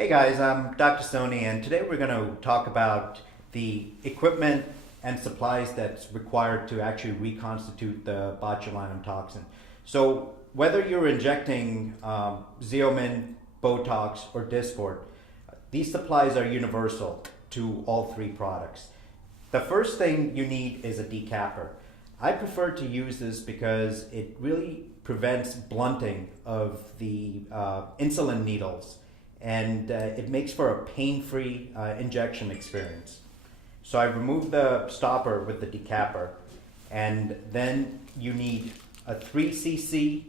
Hey guys, I'm Dr. Soni, and today we're going to talk about the equipment and supplies that's required to actually reconstitute the botulinum toxin. So whether you're injecting Xeomin, Botox, or Dysport, these supplies are universal to all three products. The first thing you need is a decapper. I prefer to use this because it really prevents blunting of the insulin needles, and it makes for a pain-free injection experience. So I remove the stopper with the decapper, and then you need a 3 cc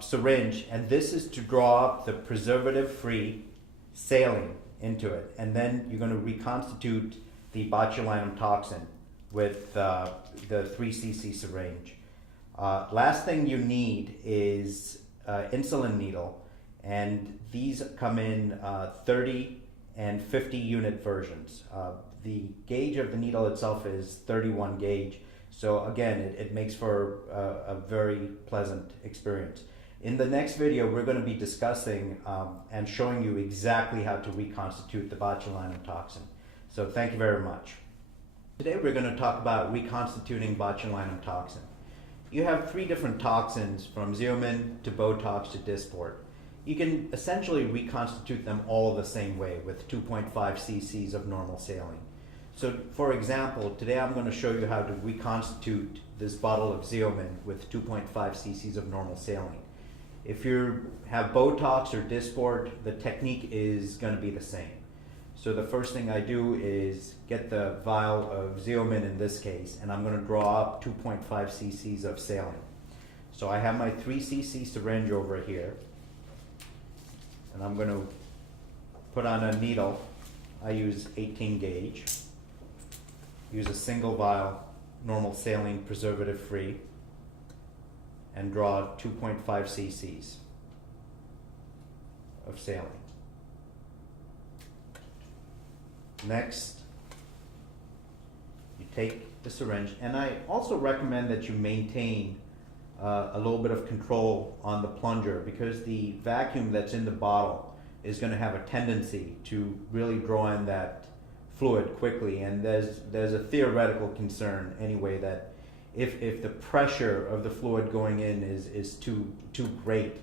syringe, and this is to draw up the preservative-free saline into it, and then you're going to reconstitute the botulinum toxin with the 3 cc syringe. Last thing you need is insulin needle, and these come in 30 and 50 unit versions. The gauge of the needle itself is 31 gauge, so again it makes for a very pleasant experience. In the next video we're going to be discussing and showing you exactly how to reconstitute the botulinum toxin. So thank you very much. Today we're going to talk about reconstituting botulinum toxin. You have three different toxins, from Xeomin to Botox to Dysport. You can essentially reconstitute them all the same way with 2.5 cc's of normal saline. So for example, today I'm going to show you how to reconstitute this bottle of Xeomin with 2.5 cc's of normal saline. If you have Botox or Dysport, the technique is going to be the same. So the first thing I do is get the vial of Xeomin in this case, and I'm going to draw up 2.5 cc's of saline. So I have my 3 cc syringe over here, and I'm going to put on a needle. I use 18 gauge. Use a single vial, normal saline, preservative free, and draw 2.5 cc's of saline. Next, you take the syringe, and I also recommend that you maintain a little bit of control on the plunger, because the vacuum that's in the bottle is going to have a tendency to really draw in that fluid quickly, and there's a theoretical concern anyway that if the pressure of the fluid going in is too great,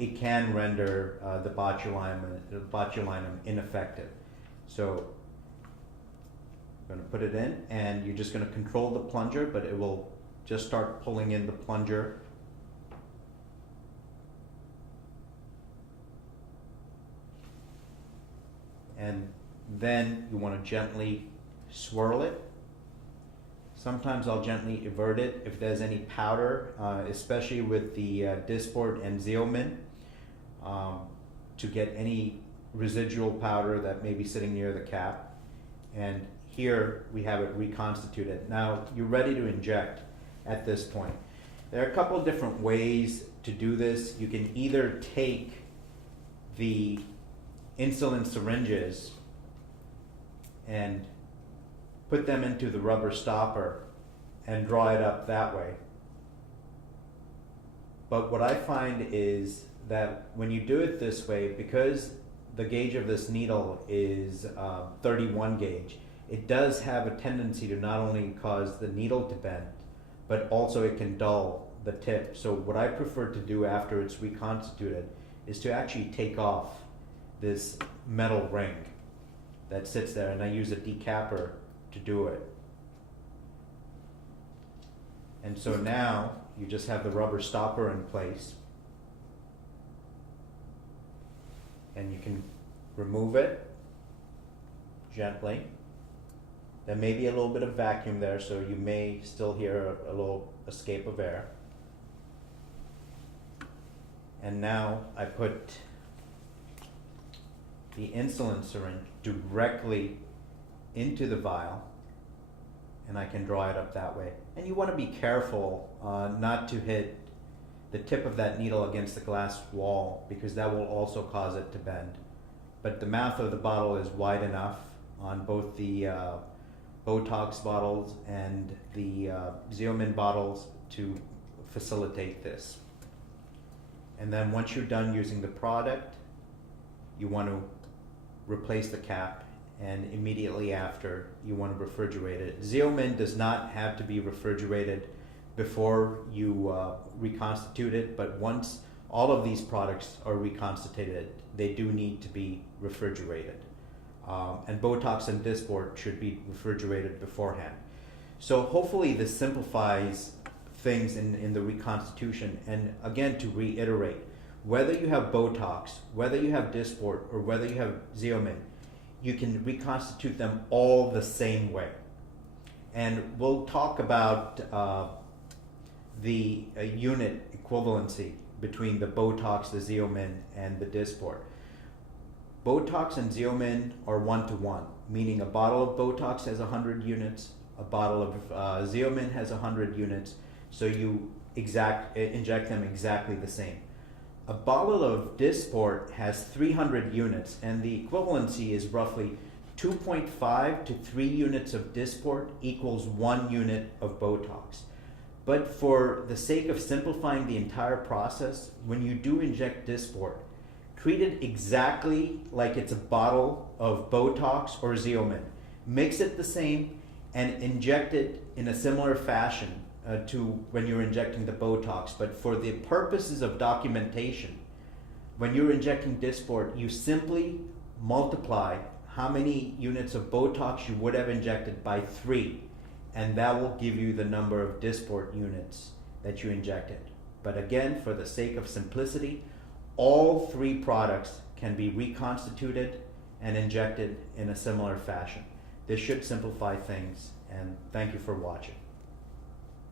it can render the botulinum ineffective. So I'm going to put it in, and you're just going to control the plunger, but it will just start pulling in the plunger. And then you want to gently swirl it. Sometimes I'll gently invert it if there's any powder, especially with the Dysport and Xeomin, to get any residual powder that may be sitting near the cap. And here we have it reconstituted. Now you're ready to inject at this point. There are a couple of different ways to do this. You can either take the insulin syringes and put them into the rubber stopper and draw it up that way. But what I find is that when you do it this way, because the gauge of this needle is 31 gauge, it does have a tendency to not only cause the needle to bend, but also it can dull the tip. So what I prefer to do after it's reconstituted is to actually take off this metal ring that sits there, and I use a decapper to do it. And so now you just have the rubber stopper in place, and you can remove it gently. There may be a little bit of vacuum there, so you may still hear a little escape of air. And now I put the insulin syringe directly into the vial, and I can draw it up that way. And you want to be careful not to hit the tip of that needle against the glass wall, because that will also cause it to bend. But the mouth of the bottle is wide enough on both the Botox bottles and the Xeomin bottles to facilitate this. And then once you're done using the product, you want to replace the cap, and immediately after you want to refrigerate it. Xeomin does not have to be refrigerated before you reconstitute it, but once all of these products are reconstituted, they do need to be refrigerated. And Botox and Dysport should be refrigerated beforehand. So hopefully this simplifies things in the reconstitution. And again, to reiterate, whether you have Botox, whether you have Dysport, or whether you have Xeomin, you can reconstitute them all the same way. And we'll talk about the unit equivalency between the Botox, the Xeomin, and the Dysport. Botox and Xeomin are 1-to-1, meaning a bottle of Botox has 100 units, a bottle of Xeomin has 100 units, so you inject them exactly the same. A bottle of Dysport has 300 units, and the equivalency is roughly 2.5 to 3 units of Dysport equals 1 unit of Botox. But for the sake of simplifying the entire process, when you do inject Dysport, treat it exactly like it's a bottle of Botox or Xeomin. Mix it the same and inject it in a similar fashion to when you're injecting the Botox. But for the purposes of documentation, when you're injecting Dysport, you simply multiply how many units of Botox you would have injected by 3, and that will give you the number of Dysport units that you injected. But again, for the sake of simplicity, all 3 products can be reconstituted and injected in a similar fashion. This should simplify things, and thank you for watching.